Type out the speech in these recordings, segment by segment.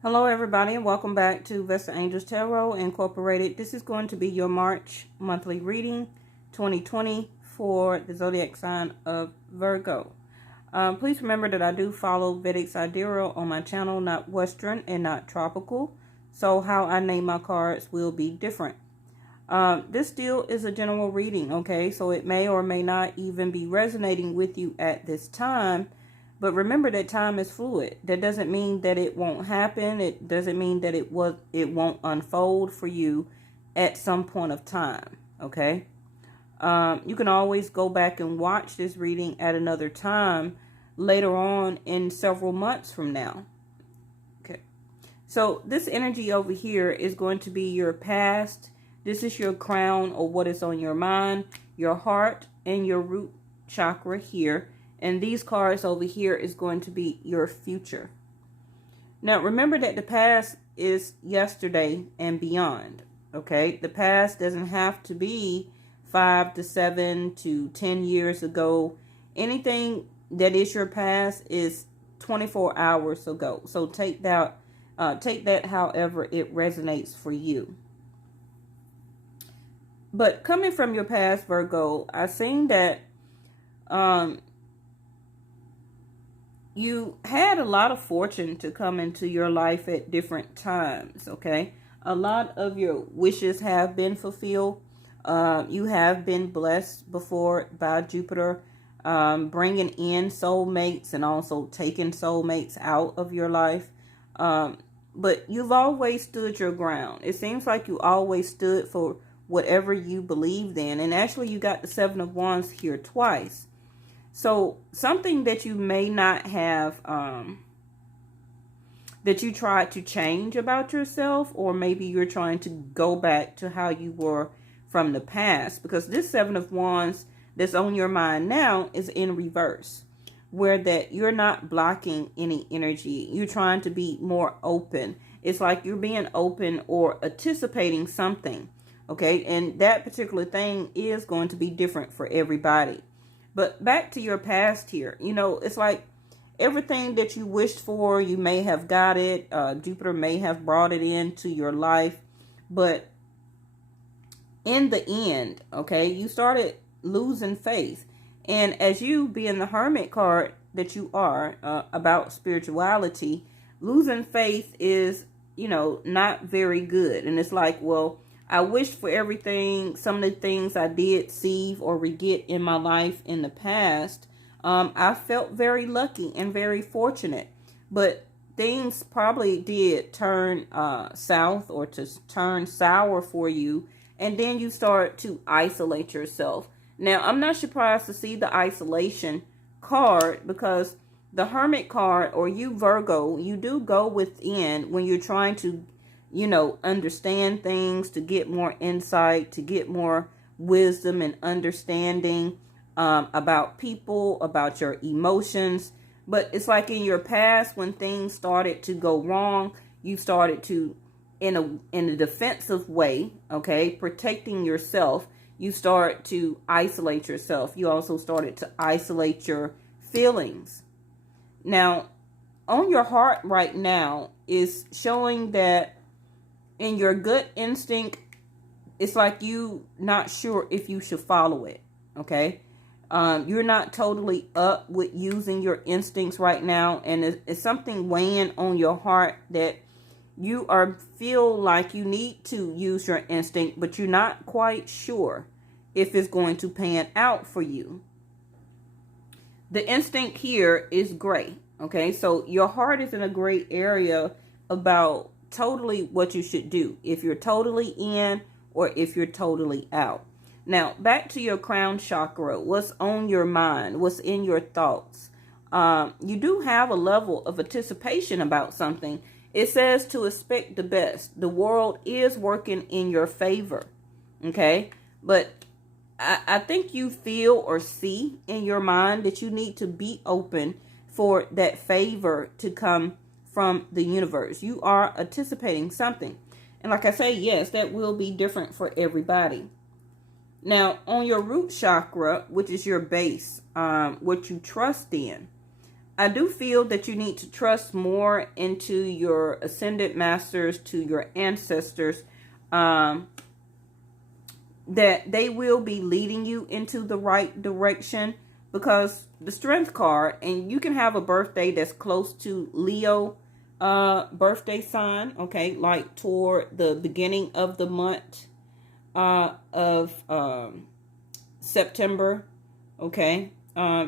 Hello everybody and welcome back to Vesta Angels Tarot Incorporated. This is going to be your March monthly reading 2020 for the zodiac sign of Virgo. Please remember that I do follow Vedic Sidereal on my channel, not Western and not tropical. So how I name my cards will be different. This still is a general reading, okay? So it may or may not even be resonating with you at this time. But remember that time is fluid. That doesn't mean that it won't happen. It doesn't mean that it won't unfold for you at some point of time, okay? You can always go back and watch this reading at another time later on in several months from now. Okay. So this energy over here is going to be your past. This is your crown, or what is on your mind, your heart, and your root chakra here. And these cards over here is going to be your future. Now, remember that the past is yesterday and beyond, okay? The past doesn't have to be 5 to 7 to 10 years ago. Anything that is your past is 24 hours ago. So take that however it resonates for you. But coming from your past, Virgo, I've seen that you had a lot of fortune to come into your life at different times, okay? A lot of your wishes have been fulfilled. You have been blessed before by Jupiter, bringing in soulmates and also taking soulmates out of your life. But you've always stood your ground. It seems like you always stood for whatever you believed in. And actually, you got the Seven of Wands here twice. So something that you may not have, that you tried to change about yourself, or maybe you're trying to go back to how you were from the past, because this Seven of Wands that's on your mind now is in reverse, where that you're not blocking any energy. You're trying to be more open. It's like you're being open or anticipating something, okay? And that particular thing is going to be different for everybody. But back to your past here, you know, it's like everything that you wished for, you may have got it. Jupiter may have brought it into your life. But in the end, okay, you started losing faith. And as you being the Hermit card that you are, about spirituality, losing faith is, you know, not very good. And it's like, well, I wished for everything. Some of the things I did see or get in my life in the past, I felt very lucky and very fortunate. But things probably did turn south or to turn sour for you. And then you start to isolate yourself. Now, I'm not surprised to see the isolation card, because the Hermit card, or you Virgo, you do go within when you're trying to, you know, understand things, to get more insight, to get more wisdom and understanding about people, about your emotions. But it's like in your past, when things started to go wrong, you started to, in a defensive way, okay, protecting yourself, you start to isolate yourself. You also started to isolate your feelings. Now, on your heart right now is showing that in your gut instinct, it's like you not sure if you should follow it, okay? You're not totally up with using your instincts right now, and it's something weighing on your heart that you feel like you need to use your instinct, but you're not quite sure if it's going to pan out for you. The instinct here is gray, okay? So your heart is in a gray area about totally what you should do, if you're totally in or if you're totally out. Now, back to your crown chakra. What's on your mind? What's in your thoughts? You do have a level of anticipation about something. It says to expect the best. The world is working in your favor, okay? But I think you feel or see in your mind that you need to be open for that favor to come from the universe. You are anticipating something. And like I say, yes, that will be different for everybody. Now, on your root chakra, which is your base, what you trust in, I do feel that you need to trust more into your ascended masters, to your ancestors, that they will be leading you into the right direction, because the Strength card, and you can have a birthday that's close to Leo birthday sign, okay, like toward the beginning of the month of September, okay.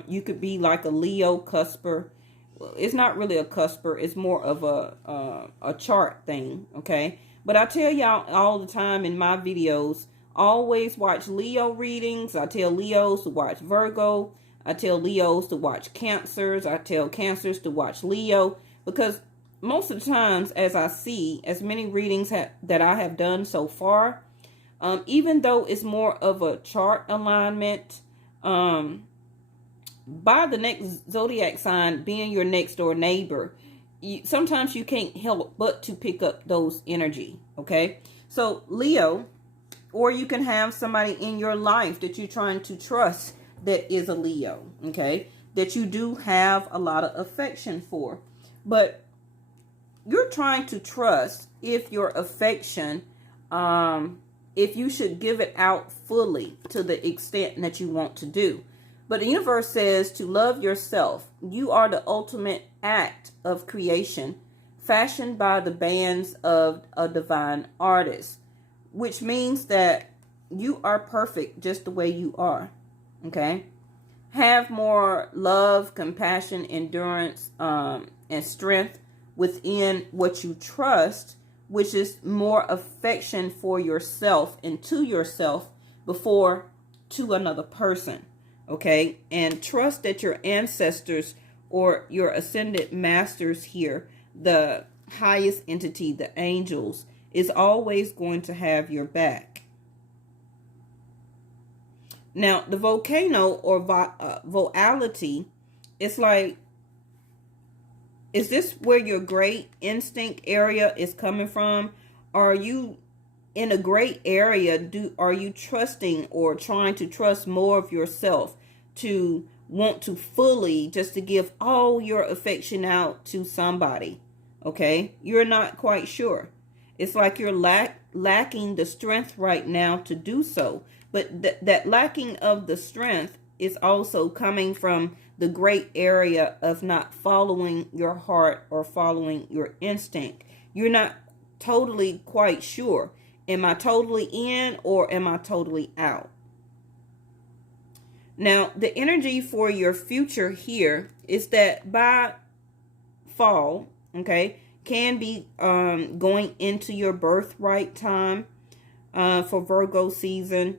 You could be like a Leo cusper. Well, it's not really a cusper, it's more of a chart thing, okay. But I tell y'all all the time in my videos, always watch Leo readings. I tell Leos to watch Virgo. I tell Leos to watch Cancers. I tell Cancers to watch Leo, because most of the times, as I see, as many readings that I have done so far, even though it's more of a chart alignment, by the next zodiac sign being your next door neighbor, sometimes you can't help but to pick up those energy, okay? So Leo, or you can have somebody in your life that you're trying to trust that is a Leo, okay? That you do have a lot of affection for. But you're trying to trust if your affection, if you should give it out fully to the extent that you want to do. But the universe says to love yourself. You are the ultimate act of creation, fashioned by the bands of a divine artist, which means that you are perfect just the way you are, okay? Have more love, compassion, endurance, and strength within what you trust, which is more affection for yourself and to yourself before to another person, okay? And trust that your ancestors or your ascended masters here, the highest entity, the angels, is always going to have your back. Now, the volcano or voality, it's like, is this where your great instinct area is coming from? Are you in a great area? Are you trusting or trying to trust more of yourself, to want to fully, just to give all your affection out to somebody? Okay, you're not quite sure. It's like you're lacking the strength right now to do so. But that lacking of the strength is also coming from the great area of not following your heart or following your instinct. You're not totally quite sure. Am I totally in or am I totally out? Now, the energy for your future here is that by fall, okay, can be going into your birthright time for Virgo season.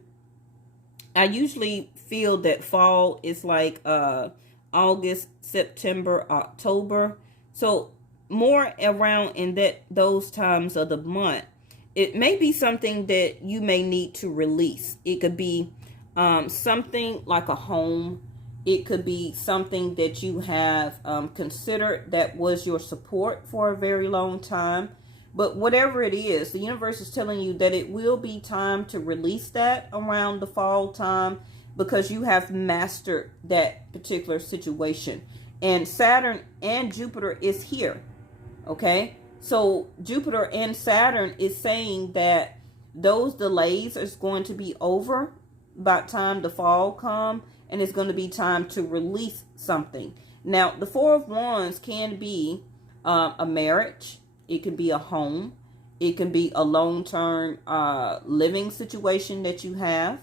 I usually feel that fall is like August, September, October. So more around in those times of the month. It may be something that you may need to release. It could be something like a home. It could be something that you have considered that was your support for a very long time. But whatever it is, the universe is telling you that it will be time to release that around the fall time, because you have mastered that particular situation. And Saturn and Jupiter is here, okay? So Jupiter and Saturn is saying that those delays is going to be over by the time the fall come, and it's going to be time to release something. Now, the Four of Wands can be a marriage. It can be a home. It can be a long-term living situation that you have.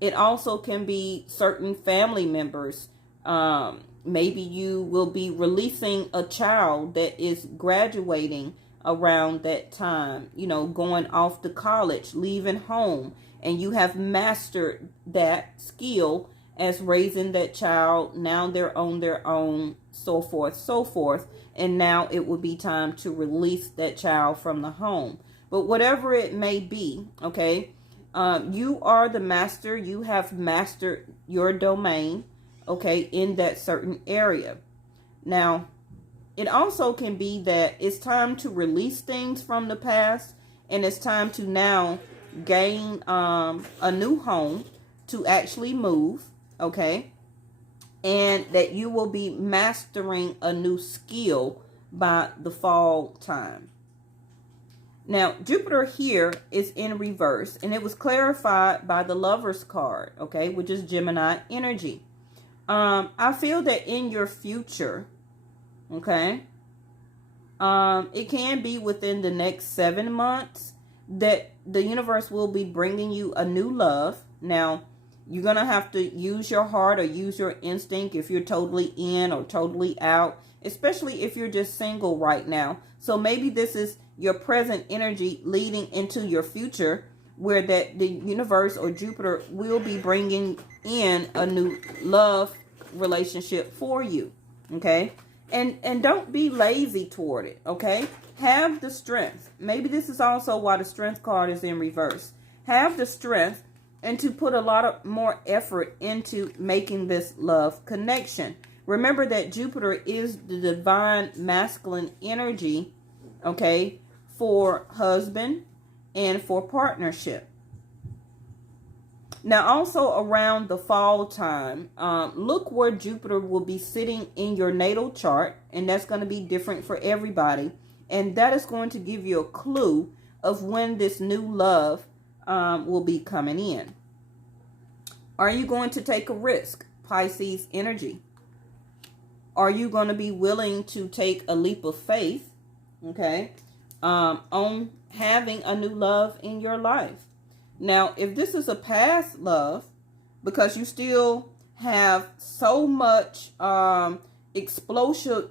It also can be certain family members. Maybe you will be releasing a child that is graduating around that time, you know, going off to college, leaving home, and you have mastered that skill as raising that child. Now they're on their own, so forth. And now it will be time to release that child from the home. But whatever it may be, okay, you are the master. You have mastered your domain, okay, in that certain area. Now, it also can be that it's time to release things from the past, and it's time to now gain a new home, to actually move, okay? and that you will be mastering a new skill by the fall time. Now, Jupiter here is in reverse, and it was clarified by the Lover's card, okay, which is Gemini energy. I feel that in your future, okay, it can be within the next 7 months that the universe will be bringing you a new love. Now, you're going to have to use your heart or use your instinct if you're totally in or totally out, especially if you're just single right now. So maybe this is your present energy leading into your future, where that the universe or Jupiter will be bringing in a new love relationship for you. Okay. And don't be lazy toward it. Okay. Have the strength. Maybe this is also why the strength card is in reverse. Have the strength and to put a lot of more effort into making this love connection. Remember that Jupiter is the divine masculine energy, okay, for husband and for partnership. Now, also around the fall time, look where Jupiter will be sitting in your natal chart, and that's going to be different for everybody. And that is going to give you a clue of when this new love will be coming in. Are you going to take a risk? Pisces energy. Are you going to be willing to take a leap of faith, okay, on having a new love in your life? Now, if this is a past love, because you still have so much explosive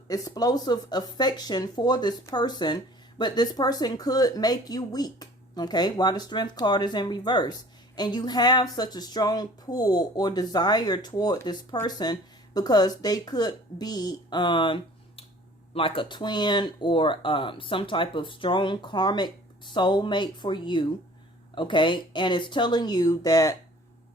affection for this person, but this person could make you weak, okay, while the strength card is in reverse. And you have such a strong pull or desire toward this person because they could be like a twin or some type of strong karmic soulmate for you, okay? And it's telling you that,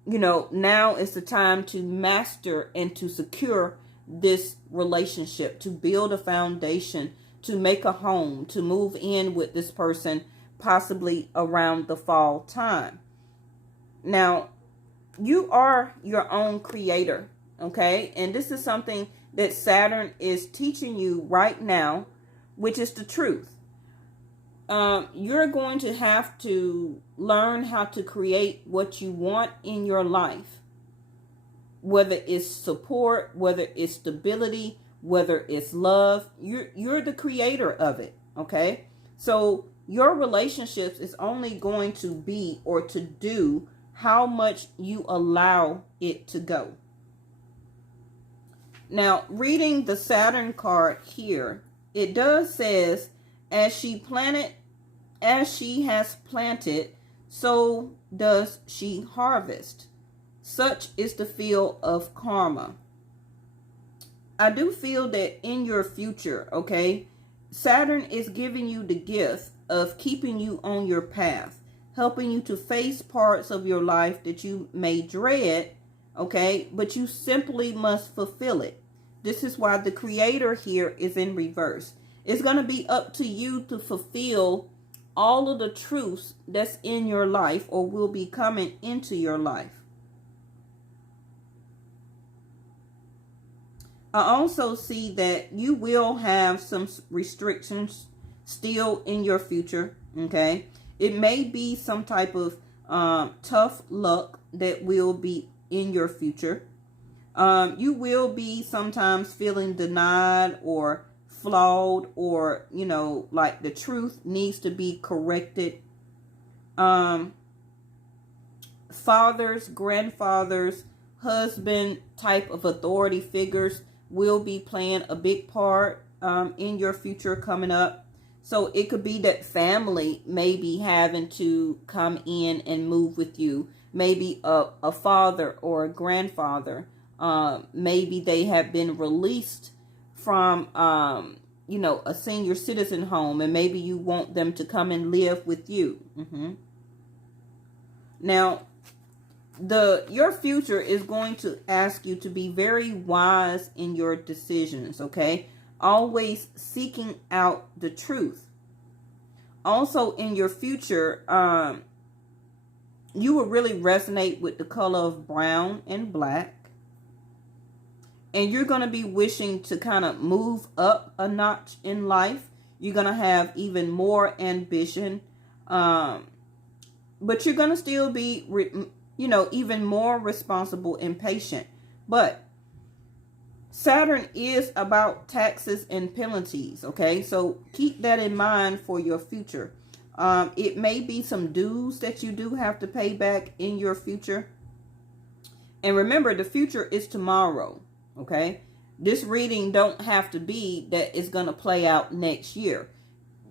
you know, now is the time to master and to secure this relationship, to build a foundation, to make a home, to move in with this person, possibly around the fall time. Now, you are your own creator, okay? And this is something that Saturn is teaching you right now, which is the truth. You're going to have to learn how to create what you want in your life, whether it's support, whether it's stability, whether it's love. You're the creator of it, okay? So your relationships is only going to be or to do how much you allow it to go. Now, reading the Saturn card here, it does says, as she has planted, so does she harvest. Such is the field of karma. I do feel that in your future, okay, Saturn is giving you the gift of keeping you on your path, helping you to face parts of your life that you may dread, okay, but you simply must fulfill it. This is why the creator here is in reverse. It's going to be up to you to fulfill all of the truths that's in your life or will be coming into your life. I also see that you will have some restrictions still in your future, okay? It may be some type of tough luck that will be in your future. You will be sometimes feeling denied or flawed, or, you know, like the truth needs to be corrected. Fathers, grandfathers, husband type of authority figures will be playing a big part in your future coming up. So it could be that family may be having to come in and move with you. Maybe a father or a grandfather. Maybe they have been released from, you know, a senior citizen home, and maybe you want them to come and live with you. Now, your future is going to ask you to be very wise in your decisions, okay? Always seeking out the truth. Also, in your future, you will really resonate with the color of brown and black. And you're going to be wishing to kind of move up a notch in life. You're going to have even more ambition. But you're going to still be, even more responsible and patient. But Saturn is about taxes and penalties, okay? So keep that in mind for your future. It may be some dues that you do have to pay back in your future. And remember, the future is tomorrow, okay? This reading don't have to be that it's going to play out next year.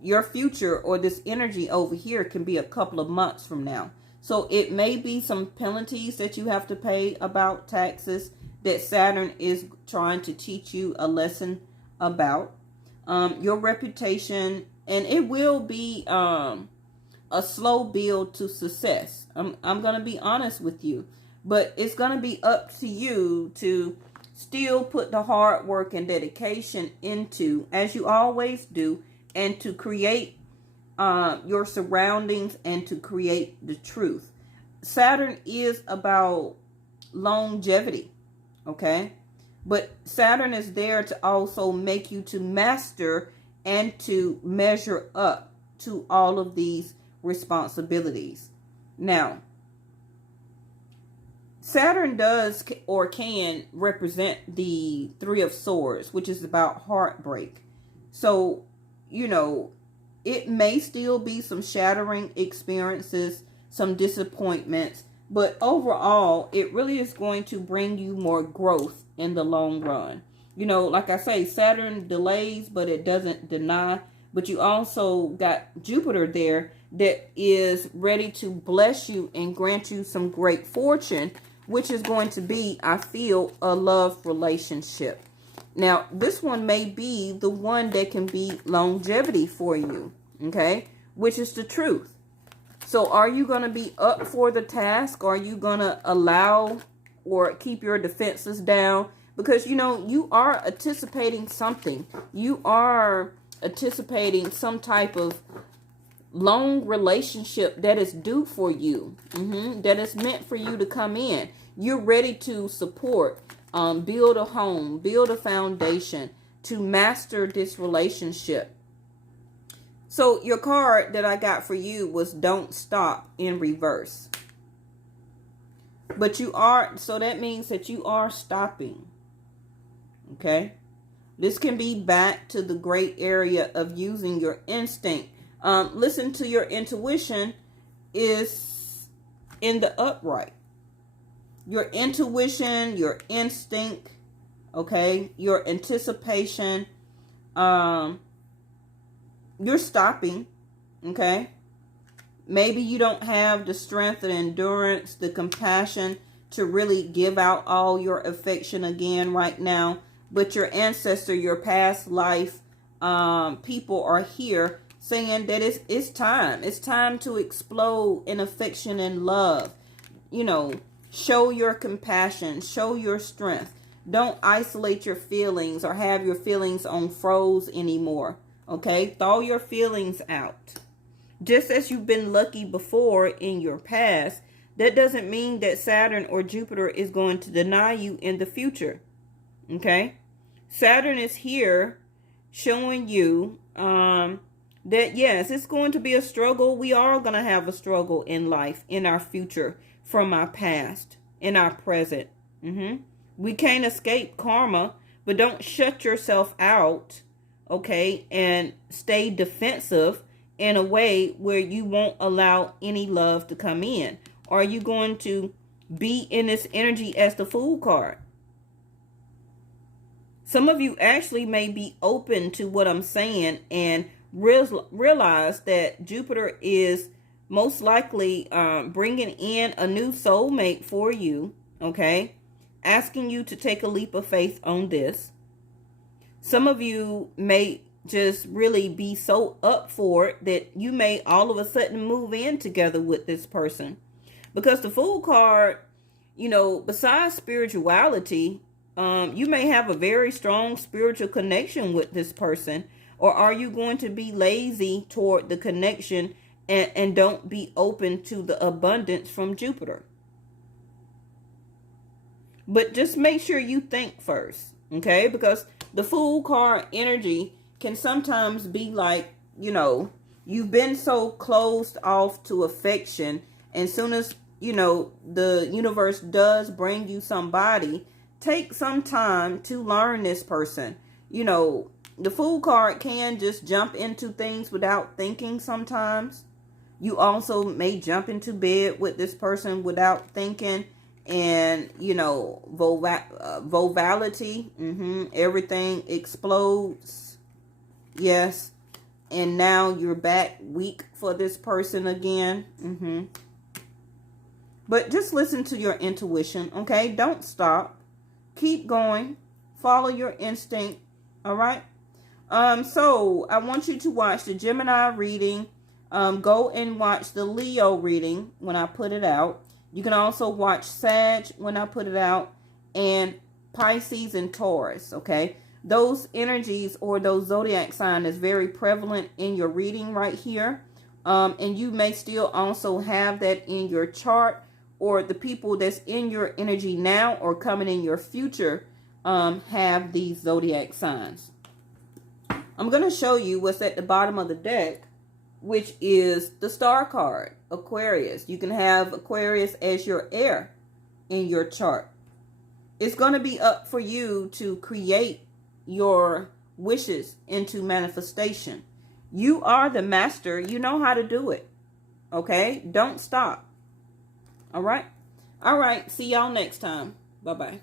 Your future or this energy over here can be a couple of months from now. So it may be some penalties that you have to pay about taxes that Saturn is trying to teach you a lesson about. Your reputation, and it will be a slow build to success. I'm going to be honest with you, but it's going to be up to you to still put the hard work and dedication into, as you always do, and to create your surroundings and to create the truth. Saturn is about longevity, okay? But Saturn is there to also make you to master and to measure up to all of these responsibilities. Now, Saturn does or can represent the Three of Swords, which is about heartbreak. So, it may still be some shattering experiences, some disappointments, but overall, it really is going to bring you more growth in the long run. Like I say, Saturn delays, but it doesn't deny. But you also got Jupiter there that is ready to bless you and grant you some great fortune, which is going to be, I feel, a love relationship. Now, this one may be the one that can be longevity for you, okay? Which is the truth. So are you going to be up for the task? Are you going to allow or keep your defenses down? Because, you are anticipating something. You are anticipating some type of long relationship that is due for you. That is meant for you to come in. You're ready to support, build a home, build a foundation to master this relationship. So your card that I got for you was Don't Stop in reverse. But so that means that you are stopping. Okay? This can be back to the great area of using your instinct. Listen to your intuition is in the upright. Your intuition, your instinct, okay? Your anticipation, you're stopping, okay? Maybe you don't have the strength and endurance, the compassion to really give out all your affection again right now. But your ancestor, your past life people are here saying that it's time. It's time to explode in affection and love. Show your compassion. Show your strength. Don't isolate your feelings or have your feelings on froze anymore. Okay? Thaw your feelings out. Just as you've been lucky before in your past, that doesn't mean that Saturn or Jupiter is going to deny you in the future. Okay? Saturn is here showing you that, yes, it's going to be a struggle. We are going to have a struggle in life, in our future, from our past, in our present. We can't escape karma, but don't shut yourself out, okay, and stay defensive in a way where you won't allow any love to come in. Are you going to be in this energy as the Fool card? Some of you actually may be open to what I'm saying and realize that Jupiter is most likely bringing in a new soulmate for you, okay? Asking you to take a leap of faith on this. Some of you may just really be so up for it that you may all of a sudden move in together with this person. Because the Fool card, besides spirituality, you may have a very strong spiritual connection with this person. Or are you going to be lazy toward the connection and don't be open to the abundance from Jupiter? But just make sure you think first, okay? Because the Fool card energy can sometimes be like, you know, you've been so closed off to affection, and soon as, you know, the universe does bring you somebody, take some time to learn this person. You know, the Fool card can just jump into things without thinking sometimes. You also may jump into bed with this person without thinking. And, you know, volatility, everything explodes. Yes. And now you're back weak for this person again. But just listen to your intuition, okay? Don't stop. Keep going. Follow your instinct, all right? So I want you to watch the Gemini reading. Go and watch the Leo reading when I put it out. You can also watch Sag when I put it out, and Pisces and Taurus, okay? Those energies or those zodiac sign is very prevalent in your reading right here. And you may still also have that in your chart, or the people that's in your energy now or coming in your future have these zodiac signs. I'm going to show you what's at the bottom of the deck, which is the star card, Aquarius. You can have Aquarius as your air in your chart. It's going to be up for you to create your wishes into manifestation. You are the master. You know how to do it. Okay? Don't stop. All right? All right. See y'all next time. Bye-bye.